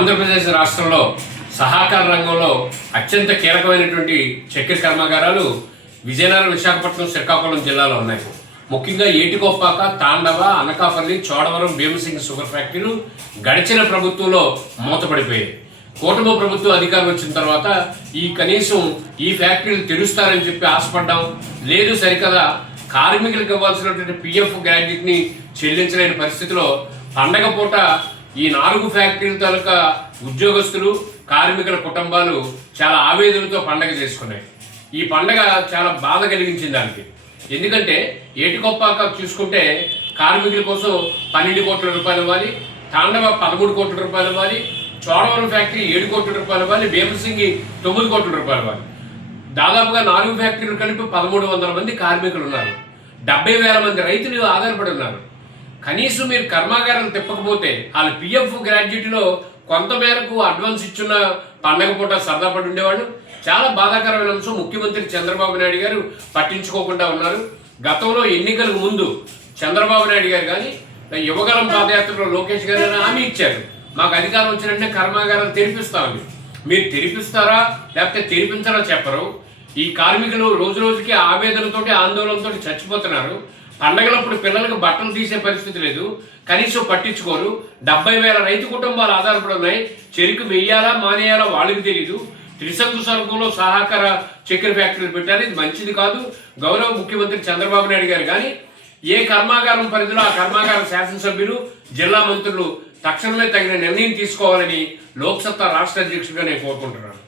ఆంధ్రప్రదేశ్ రాష్ట్రంలో సహకార రంగంలో అత్యంత కీలకమైనటువంటి చక్కెర కర్మాగారాలు విజయనగరం, విశాఖపట్నం, శ్రీకాకుళం జిల్లాలో ఉన్నాయి. ముఖ్యంగా ఏటికొప్పాక, తాండవ, అనకాపల్లి, చోడవరం, భీమసింగ్ షుగర్ ఫ్యాక్టరీలు గడిచిన ప్రభుత్వంలో మూతపడిపోయాయి. కూటమి ప్రభుత్వం అధికారం వచ్చిన తర్వాత కనీసం ఈ ఫ్యాక్టరీలు తెరుస్తారని చెప్పి ఆశపడ్డాం. లేదు సరికదా కార్మికులకు ఇవ్వాల్సినటువంటి పిఎఫ్ గ్రాడ్యుయేట్ని చెల్లించలేని పరిస్థితిలో పండగ పూట ఈ 4 ఫ్యాక్టరీల తాలూకా ఉద్యోగస్తులు, కార్మికుల కుటుంబాలు చాలా ఆవేదనతో పండగ చేసుకున్నాయి. ఈ పండగ చాలా బాధ కలిగించింది దానికి. ఎందుకంటే ఏటికొప్పాక చూసుకుంటే కార్మికుల కోసం 12 కోట్ల రూపాయలు ఇవ్వాలి, తాండవ 13 కోట్ల రూపాయలు ఇవ్వాలి, చోడవరం ఫ్యాక్టరీ 7 కోట్ల రూపాయలు ఇవ్వాలి, భీమసింగి 9 కోట్ల రూపాయలు ఇవ్వాలి. దాదాపుగా 4 ఫ్యాక్టరీలు కలిపి 1300 మంది కార్మికులు ఉన్నారు. 70,000 మంది రైతులు ఆధారపడి ఉన్నారు. కనీసం మీరు కర్మాగారాలు తిప్పకపోతే వాళ్ళు పిఎఫ్ గ్రాడ్యుయేట్లో కొంత మేరకు అడ్వాన్స్ ఇచ్చిన పండగ పూట సరదా పడి ఉండేవాళ్ళు. చాలా బాధాకరమైన అంశం. ముఖ్యమంత్రి చంద్రబాబు నాయుడు గారు పట్టించుకోకుండా ఉన్నారు. గతంలో ఎన్నికలకు ముందు చంద్రబాబు నాయుడు గారు కానీ యువగలం పాదయాత్రలో లోకేష్ గారు హామీ ఇచ్చారు, మాకు అధికారం వచ్చినట్టే కర్మాగారాలు తెరిపిస్తామని. మీరు తెరిపిస్తారా లేకపోతే తెరిపించారా చెప్పరు. ఈ కార్మికులు రోజు రోజుకి ఆవేదనతోటి, ఆందోళనతో చచ్చిపోతున్నారు. పండగలప్పుడు పిల్లలకు బట్టలు తీసే పరిస్థితి లేదు, కనీసం పట్టించుకోరు. 70,000 రైతు కుటుంబాలు ఆధారపడి ఉన్నాయి. చెరుకు వెయ్యాలా మానేయాలా వాళ్ళకి తెలీదు. త్రిశంకు స్వర్గంలో సహకార చక్కెర ఫ్యాక్టరీలు పెట్టారు. ఇది మంచిది కాదు. గౌరవ ముఖ్యమంత్రి చంద్రబాబు నాయుడు గారు కానీ ఏ కర్మాగారం పరిధిలో ఆ కర్మాగారం శాసనసభ్యులు, జిల్లా మంత్రులు తక్షణమే తగిన నిర్ణయం తీసుకోవాలని లోక్సత్తా రాష్ట్ర అధ్యక్షుడిగా నేను కోరుకుంటున్నాను.